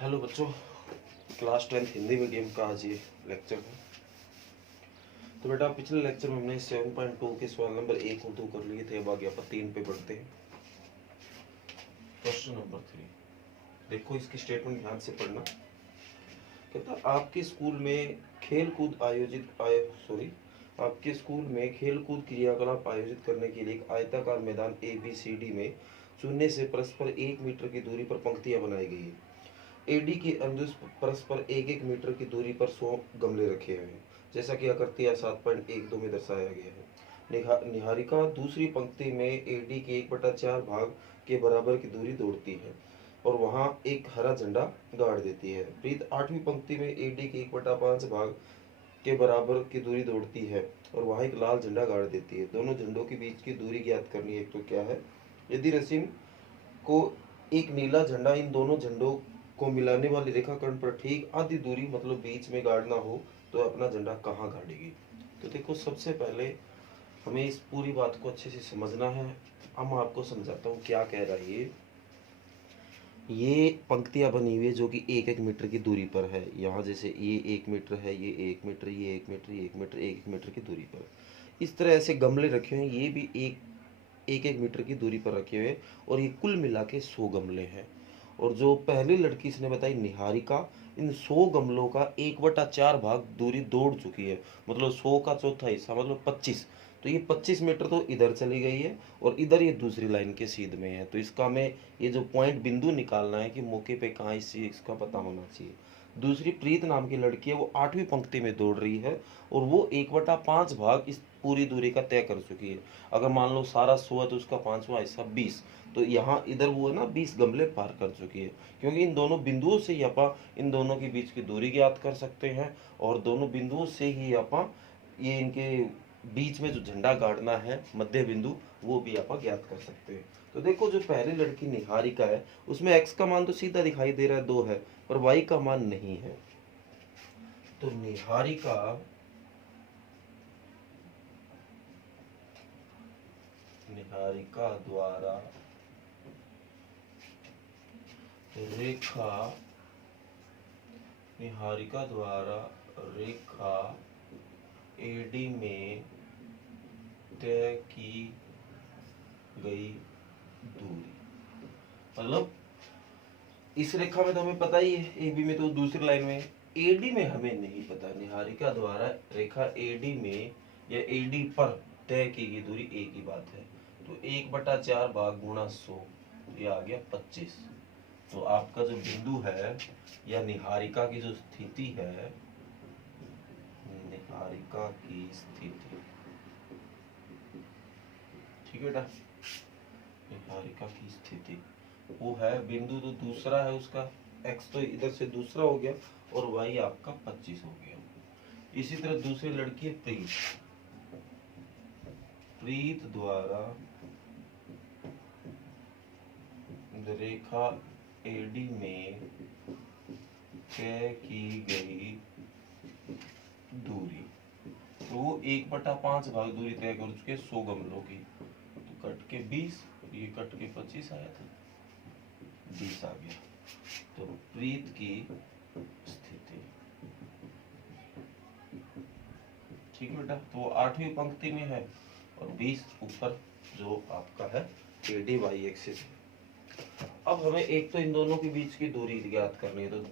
Hello बच्चों, class 10th Hindi medium का आज ये लेक्चर है। तो बेटा पिछले लेक्चर में हमने 7.2 के सवाल नंबर 1 और 2 कर लिए थे। अब आगे अपन 3 पे बढ़ते हैं। क्वेश्चन नंबर 3 देखो, इसकी स्टेटमेंट ध्यान से पढ़ना। कहता आपके स्कूल में खेल कूद आपके स्कूल में खेल कूद क्रियाकलाप आयोजित करने के लिए एक आयताकार मैदान ABCD में शून्य से परस्पर 1 मीटर की दूरी पर पंक्तियां बनाई गई है। एडी के अनुदिश परस्पर 1-1 मीटर की दूरी पर 100 गमले रखे हुए हैं, जैसा कि आकृति 7.12 में दर्शाया गया है। निहारिका दूसरी पंक्ति में एडी के 1/4 भाग के बराबर की दूरी दौड़ती है और वहां एक हरा झंडा गाड़ देती है। प्रीत 8वीं पंक्ति में एडी के 1/5 भाग के बराबर की दूरी दौड़ती है और वहां एक लाल झंडा गाड़ देती है। दोनों झंडों के बीच की दूरी ज्ञात करनी है। एक तो क्या है, यदि रसीम को एक नीला झंडा इन दोनों झंडों को मिलाने वाली रेखाखंड पर ठीक आधी दूरी मतलब बीच में गाड़ना हो तो अपना झंडा कहाँ गाड़ेगी। तो देखो, सबसे पहले हमें इस पूरी बात को अच्छे से समझना है। हम आपको समझाता हूँ क्या कह रहा है ये पंक्तियां बनी हुई है जो कि 1-1 मीटर की दूरी पर है। यहाँ जैसे ये 1 मीटर है, ये 1 मीटर, ये 1 मीटर, ये 1 मीटर, 1-1 मीटर की दूरी पर इस तरह ऐसे गमले रखे हुए हैं। ये भी 1-1 मीटर की दूरी पर रखे हुए हैं और ये कुल मिला के 100 गमले हैं। और जो पहली लड़की इसने बताई निहारिका, इन 100 गमलों का 1/4 भाग दूरी दौड़ चुकी है, मतलब 100 का चौथा हिस्सा मतलब 25। तो ये 25 मीटर तो इधर चली गई है और इधर ये दूसरी लाइन के सीध में है। तो इसका हमें ये जो पॉइंट बिंदु निकालना है कि मौके पे कहाँ इस चीज का पता होना चाहिए। दूसरी प्रीत नाम की लड़की है, वो 8वीं पंक्ति में दौड़ रही है और वो 1/5 भाग इस पूरी दूरी का तय कर चुकी है। अगर मान लो सारा 100 है तो उसका 5वां हिस्सा 20, तो यहाँ इधर वो है ना 20 गमले पार कर चुकी है। क्योंकि इन दोनों बिंदुओं से ही आप इन दोनों के बीच की दूरी ज्ञात कर सकते हैं और दोनों बिंदुओं से ही आप ये इनके बीच में जो झंडा गाड़ना है मध्य बिंदु वो भी आप ज्ञात कर सकते हैं। तो देखो, जो पहली लड़की निहारिका है उसमें x का मान तो सीधा दिखाई दे रहा है 2 है, पर y का मान नहीं है। तो निहारिका द्वारा रेखा एडी में तय की गई दूरी, मतलब इस रेखा में तो हमें पता ही है, एबी में तो दूसरी लाइन में, एडी में हमें नहीं पता। निहारिका द्वारा रेखा एडी में या एडी पर तय की गई दूरी एक ही बात है। तो 1/4 भाग गुणा 100, ये आ गया 25। तो आपका जो बिंदु है या निहारिका की जो स्थिति है, निहारिका की स्थिति, ठीक है बेटा, निहारिका की स्थिति वो है बिंदु तो दूसरा है, उसका x तो इधर से दूसरा हो गया और y आपका 25 हो गया। इसी तरह दूसरी लड़की है प्रीत द्वारा रेखा एडी में तय की गई दूरी, तो वो 1/5 भाग दूरी तय कर चुके 100 गमलों की। तो कट के 20, ये कट के 25 आया था, 20 आ गया। तो प्रीत की स्थिति, ठीक है बेटा, तो 8वीं पंक्ति में है और 20 ऊपर जो आपका है एडी वाई एक्सिस। अब हमें एक तो इन दोनों के बीच की दूरी ज्ञात करनी है।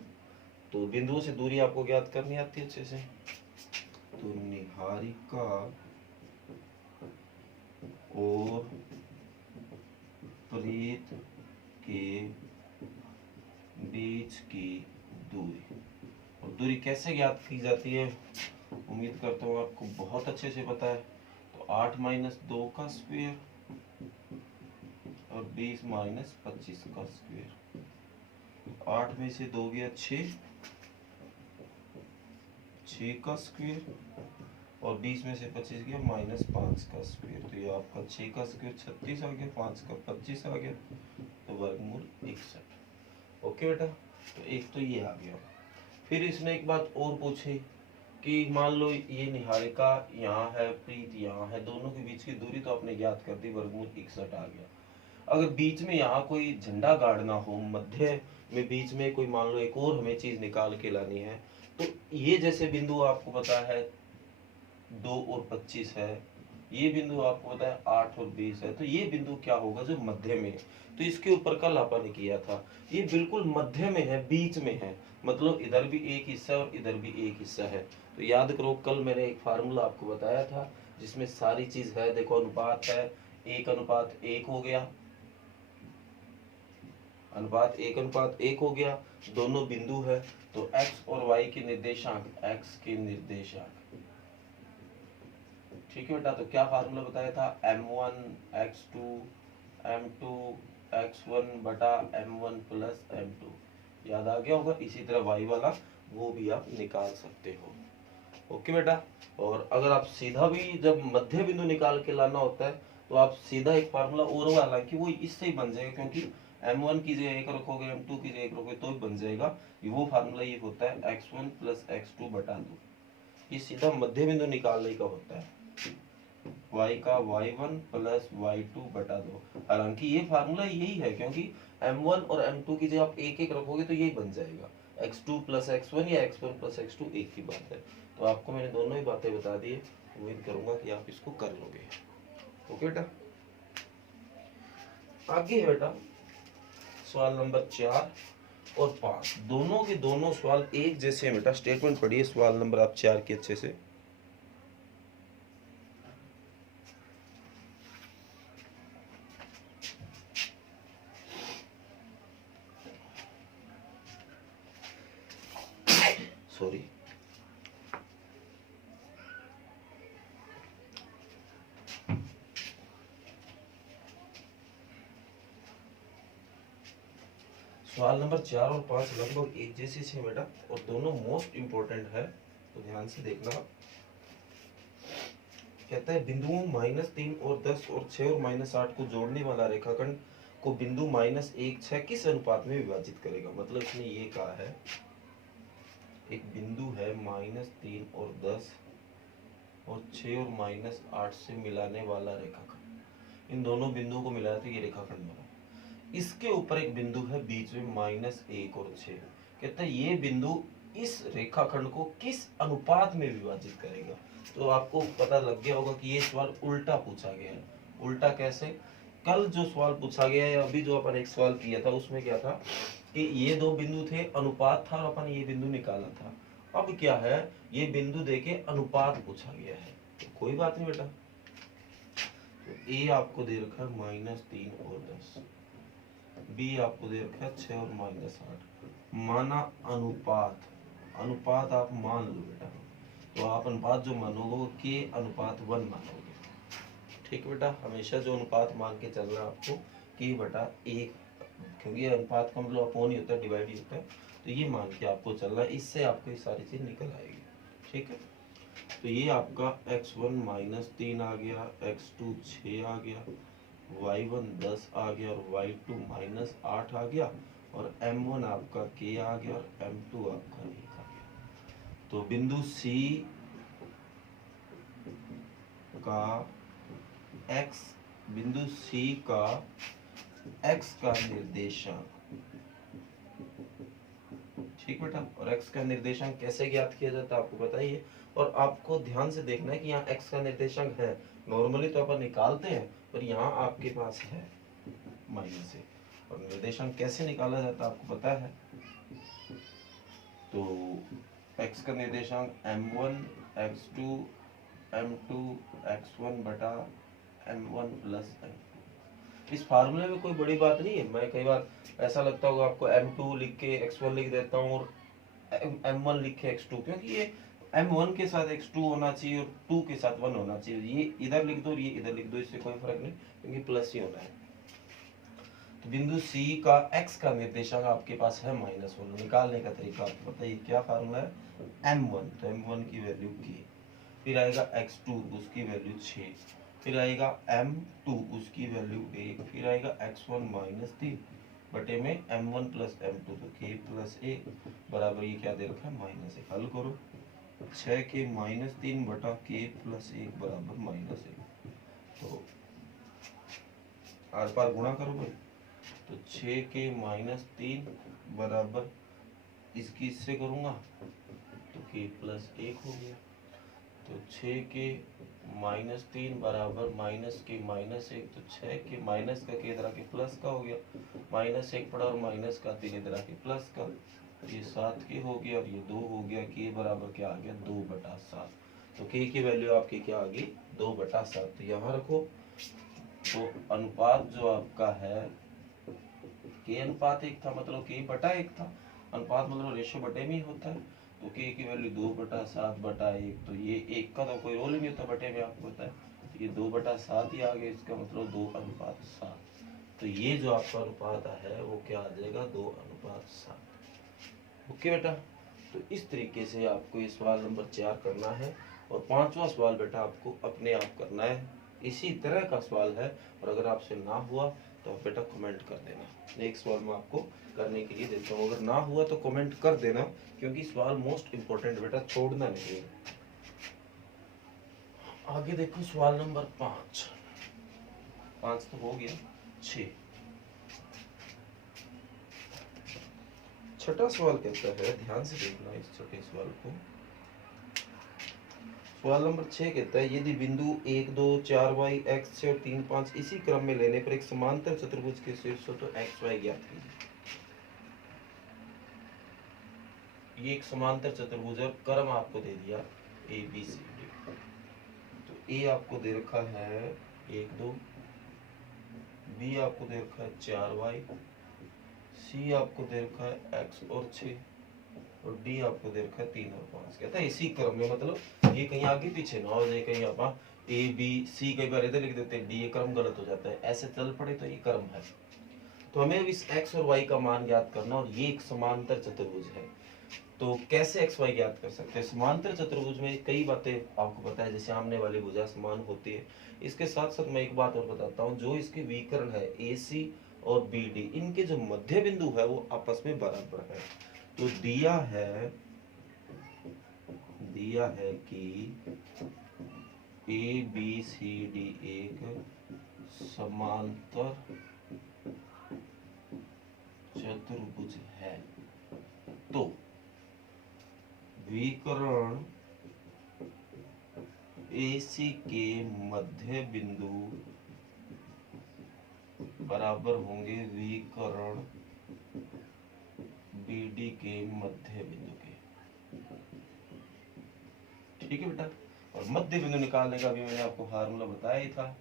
तो बिंदुओं से दूरी आपको ज्ञात करनी आती है अच्छे से। तो निहारिका और प्रीत के बीच की दूरी, और दूरी कैसे ज्ञात की जाती है उम्मीद करता हूँ आपको बहुत अच्छे से पता है। तो 8 - 2 का स्क्वायर और 20 - 25 का स्क्वायर। 8 में से 2 गया 6 का स्क्वायर और 20 में से 25 गया -5 का स्क्वायर। तो ये आपका 6 का स्क्वायर 36 आ गया, 5 का 25 आ गया, तो वर्गमूल 61। ओके बेटा, तो एक तो ये आ गया। फिर इसने एक बात और पूछी कि मान लो ये निहारिका यहाँ है, प्रीत यहाँ है, दोनों के बीच की दूरी तो आपने ज्ञात कर दी, वर्गमूल 61 आ गया। अगर बीच में यहाँ कोई झंडा गाड़ना हो, मध्य में बीच में कोई मान लो एक और हमें चीज निकाल के लानी है, तो ये जैसे बिंदु आपको पता है 2 और 25 है, ये बिंदु आपको पता है 8 और 20 है, तो ये बिंदु क्या होगा जो मध्य में है। तो इसके ऊपर कल अपन किया था, ये बिल्कुल मध्य में है, बीच में है, मतलब इधर भी एक हिस्सा और इधर भी एक हिस्सा है। तो याद करो कल मैंने एक फार्मूला आपको बताया था जिसमें सारी चीज है। देखो अनुपात है, 1:1 हो गया, अनुपात 1:1 हो गया, दोनों बिंदु है, तो x और y के निर्देशांक, x के निर्देशांक, ठीक है बेटा। तो क्या फार्मूला बताया था, m1 x2 m2 x1 बटा m1 प्लस m2, याद आ गया होगा। इसी तरह y वाला वो भी आप निकाल सकते हो, ओके बेटा। और अगर आप सीधा भी जब मध्य बिंदु निकाल के लाना होता है तो आप सीधा एक फार्मूला और वाला कि वो इससे ही बन जाएगा, क्योंकि m1 की जगह 1 रखोगे, m2 की जगह 1 रखोगे तो भी बन जाएगा। वो फार्मूला ये होता है x1 प्लस x2 बटा 2, ये सीधा मध्य बिंदु निकालने का होता है, y का y1 प्लस y2 बटा 2। हालांकि ये फार्मूला यही है, क्योंकि m1 और m2 की जगह आप 1 रखोगे तो यही बन जाएगा, x2 प्लस x1 या x1 प्लस x2 एक ही बात है। तो आपको मैंने दोनों ही बातें बता दी है, उम्मीद करूंगा कि आप इसको कर लोगे, ओके बेटा। आगे है बेटा सवाल नंबर 4 और 5, दोनों के दोनों सवाल एक जैसे हैं बेटा। स्टेटमेंट पढ़िए सवाल नंबर आप 4 के अच्छे से। सॉरी, सवाल नंबर 4 और 5 लगभग एक जैसे से बेटा, और दोनों मोस्ट इंपोर्टेंट है, तो ध्यान से देखना। कहता है बिंदुओं -3 और 10 और 6 और -8 को जोड़ने वाला रेखाखंड को बिंदु -1 6 किस अनुपात में विभाजित करेगा। मतलब इसने ये कहा है एक बिंदु है -3 और 10 और 6 और -8 से मिलाने वाला रेखाखंड, इन दोनों बिंदुओं को मिलाया तो ये रेखाखंड बना। इसके ऊपर एक बिंदु है बीच में -1 और 6, कहता है ये बिंदु इस रेखाखंड को किस अनुपात में विभाजित करेगा। तो आपको पता लग गया होगा कि ये सवाल उल्टा पूछा गया है। उल्टा कैसे, कल जो सवाल पूछा गया है, अभी जो अपन एक सवाल किया था उसमें क्या था कि ये दो बिंदु थे, अनुपात था और अपन ये बिंदु निकाला था। अब क्या है, ये बिंदु देके अनुपात पूछा गया है, तो कोई बात नहीं बेटा। तो ए आपको दे रखा है -3 और 10, बी आपको दे रखा है 6 और -8, माना अनुपात, अनुपात आप मान लो बेटा, तो आप अनुपात जो मानोगे वो के अनुपात 1 मानोगे, ठीक है बेटा। हमेशा जो अनुपात मान के चल रहा है आपको के बटा 1, क्योंकि अनुपात का मतलब अपोन ही होता है, डिवाइड ही होता है, तो ये मान के आपको चल रहा है, इससे आपको ये सारी चीज निकल आएगी, ठीक है। तो ये आपका x1 -3 आ गया, x2 6 आ गया, y1 10 आ गया और y2 -8 आ गया, और m1 आपका k आ गया और m2 आपका 1 आ गया। तो बिंदु C का x, बिंदु C का x का निर्देशांक, ठीक बेटा। और x का निर्देशांक कैसे ज्ञात किया जाता है आपको पता ही है, और आपको ध्यान से देखना है कि यहाँ x का निर्देशांक है, नॉर्मली तो अपन निकालते हैं पर यहाँ आपके पास है -1, और निर्देशांक कैसे निकाला जाता है आपको पता है। तो x का निर्देशांक m1 x2 m2 x1 बटा m1 प्लस m2। इस फार्मूले में कोई बड़ी बात नहीं है, मैं कई बार ऐसा लगता होगा आपको m2 लिख के x1 लिख देता हूँ और m1 लिख के x2, क्योंकि ये m1 के साथ x2 होना चाहिए और 2 के साथ 1 होना चाहिए, ये इधर लिख दो और ये इधर लिख दो, इससे कोई फर्क नहीं, क्योंकि प्लस ही होना है। तो बिंदु C का x का निर्देशांक आपके पास है -1, निकालने का तरीका आपको बताइए क्या फार्मूला है, m1, तो m1 की वैल्यू k, फिर आएगा x2 उसकी वैल्यू 6, फिर आएगा m2 उसकी वैल्यू 1, फिर आएगा x1 -3 बटे में m1 प्लस m2, तो k प्लस 1 बराबर ये क्या दे रखा है -1। हल करो, 6 के -3 बटा k प्लस 1 बराबर -1, तो आर पार गुणा करो भाई, तो 6 के माइनस 3 बराबर इसकी इससे करूँगा तो के प्लस 1 हो गया। तो 6 के माइनस 3 बराबर माइनस के माइनस 1, तो 6 के माइनस का के इधर के प्लस का हो गया, माइनस 1 पड़ा और माइनस का 3 इधर के प्लस का, ये 7 के हो गया और ये 2 हो गया। के बराबर क्या आ गया 2/7। तो के की वैल्यू आपकी क्या आ गई 2/7। तो यहाँ रखो। तो अनुपात जो आपका है के अनुपात 1 था, मतलब के बटा 1 था। अनुपात मतलब रेशो बटे में ही होता है। तो के की वैल्यू 2/7/1, तो ये 1 का तो कोई रोल ही नहीं होता, बटे में आपको होता है। तो ये 2/7 ही आ गया, इसका मतलब 2:7। तो ये जो आपका अनुपात है वो क्या आ जाएगा 2:7। ओके बेटा। तो इस तरीके से आपको ये सवाल नंबर 4 करना है। और 5वां सवाल बेटा आपको अपने आप करना है, इसी तरह का सवाल है। और अगर आपसे ना हुआ तो आप बेटा कमेंट कर देना। एक सवाल मैं आपको करने के लिए देता हूँ, अगर ना हुआ तो कमेंट कर देना, क्योंकि सवाल मोस्ट इम्पोर्टेंट बेटा, छोड़ना नहीं है। आगे देखो सवाल नंबर 5 तो हो गया। 6 छठा सवाल कहता है, ध्यान से देखना इस छठे सवाल को। सवाल नंबर 6 कहता है, यदि बिंदु 1 2 4 वाई एक्स 6 और 3 5 इसी क्रम में लेने पर एक समांतर चतुर्भुज के शीर्ष हो तो एक्स वाई ज्ञात कीजिए। ये एक समांतर चतुर्भुज है, क्रम आपको दे दिया ए बी सी डी। तो ए आपको दे रखा है 1 2, बी आपको दे रखा है 4 वाई, सी आपको दे रखा है एक्स और 6, और डी आपको दे रखा है 3 और 5। कहता है इसी क्रम में, मतलब ये कहीं आगे पीछे ना हो जाए, कहीं आप ए बी सी कई बार इधर लिख देते हैं डी, ये क्रम गलत हो जाता है, ऐसे चल पड़े तो ये क्रम है। तो हमें इस एक्स और वाई का मान ज्ञात करना, और ये एक समांतर चतुर्भुज है। तो कैसे एक्स वाई ज्ञात कर सकते हैं? समांतर चतुर्भुज में कई बातें आपको पता है, जैसे आमने वाली भुजा समान होती है। इसके साथ साथ मैं एक बात और बताता हूँ, जो इसके विकर्ण है ए सी और बी डी, इनके जो मध्य बिंदु है वो आपस में बराबर है। तो दिया है कि ए बी सी डी एक समांतर चतुर्भुज है, तो विकर्ण AC के मध्य बिंदु बराबर होंगे विकर्ण BD के मध्य बिंदु के। ठीक है बेटा। और मध्य बिंदु निकालने का भी मैंने आपको फार्मूला बताया ही था।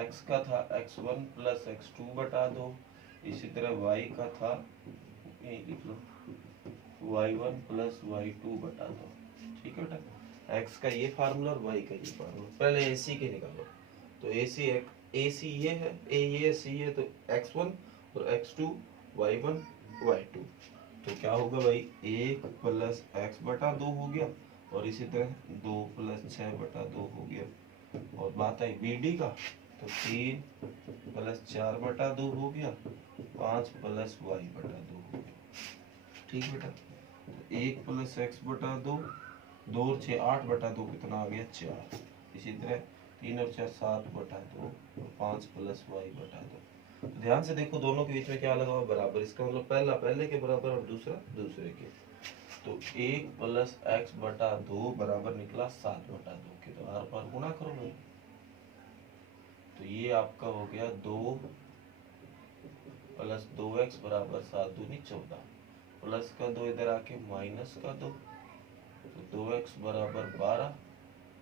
x का था x1 प्लस x2 बटा 2, इसी तरह y का था, लिख लो, y1 प्लस y2 बटा 2। ठीक है बेटा। x का ये फार्मूला और y का ये फार्मूला। पहले AC के निकालो। तो AC ये है, A ये C है, तो x1 और x2, y1 y2। तो क्या होगा भाई 1 प्लस x बटा 2 हो गया, और इसी तरह 2 प्लस 6 बटा 2 हो गया। और बात आई BD का, तो 3 प्लस 4 बटा 2 हो गया, 5 प्लस y बटा 2 हो गया। ठीक बेटा। तो 1 प्लस x बटा 2, 2 और 6 8 बटा 2 कितना आ गया 4। इसी तरह 3 और 4 7 बटा 2, और 5 प्लस y बटा 2। तो ध्यान से देखो, दोनों के बीच में क्या लगा हुआ बराबर, इसका मतलब पहला पहले के बराबर और दूसरा दूसरे के। तो 1 प्लस x बटा 2 बराबर निकला 7 बटा 2 के। तो आर पार गुणा करो भाई। तो ये आपका हो गया 2 प्लस 2x बराबर 7 दूनी 14, प्लस का 2 इधर आके माइनस का 2, तो 2x बराबर 12,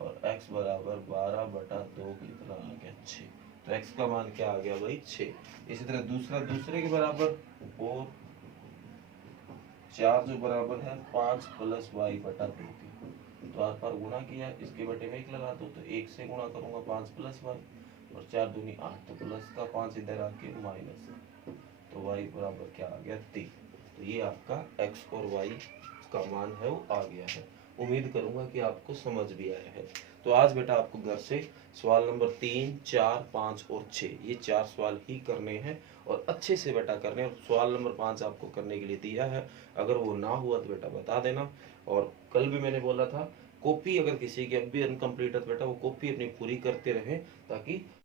और x बराबर 12 बटा 2 कितना आ गया 6। तो x का मान क्या आ गया भाई 6। इसी तरह दूसरा दूसरे के बराबर, और 4 जो बराबर है 5 प्लस y बटा 2 की। तो आर पार गुणा किया, इसके बटे में 1 लगा दो, तो 1 से गुणा करूंगा 5 प्लस y, और 4 दूनी 8, तो प्लस का 5 इधर आके माइनस, तो y बराबर क्या आ गया 3। तो ये आपका x और y का मान है वो आ गया है। उम्मीद करूंगा कि आपको समझ भी आया है। तो आज बेटा आपको घर से सवाल नंबर 3 4 5 और 6 ये 4 सवाल ही करने हैं, और अच्छे से बेटा करने हैं। और सवाल नंबर 5 आपको करने के लिए दिया है, अगर वो ना हुआ तो बेटा बता देना। और कल भी मैंने बोला था, कॉपी अगर किसी की अब भी अनकम्प्लीट है तो बेटा वो कॉपी अपनी पूरी करते रहें, ताकि